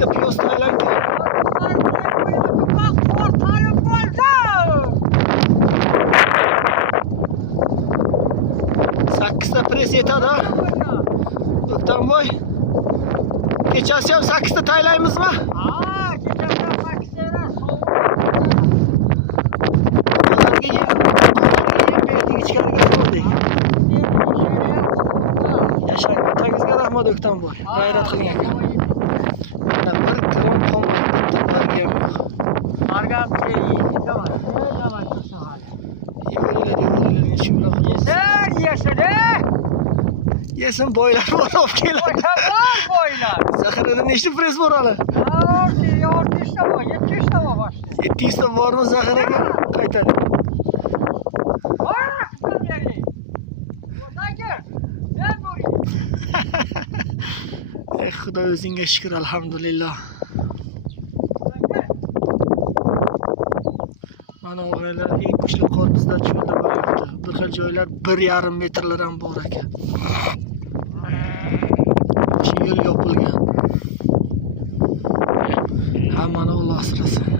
ikkita piyoz taylanki. Sakkizta pres yetadi. O'ktamboy. Kechasi ham 8 ta taylaymizmi? Ha, kechasi 8 ta emas. Yashang, otangizga rahmat O'ktamboy. G'ayrat qilgan. Mana bir krom tomlarga ham yo'q. Margamga yeydi, davay. Davay tursin hali. Yo'g'rilar, shular qilsin. Yesin, Yesin boylar bor olib keladi. boylar. Zaxirada nechta pres bor hali? 600 ta bor, 700 ta bor boshda. 700 ta bormi zaxiraga? Qaytadi. Xudo o'zingga shukr, alhamdulillah. Mana o'g'aylar eng kuchli qor bizlar cho'lda bo'lyapti. Bir xil joylar 1,5 metrlar ham bor ekan. Shu yo'l yopilgan. Hammani Alloh asrasin.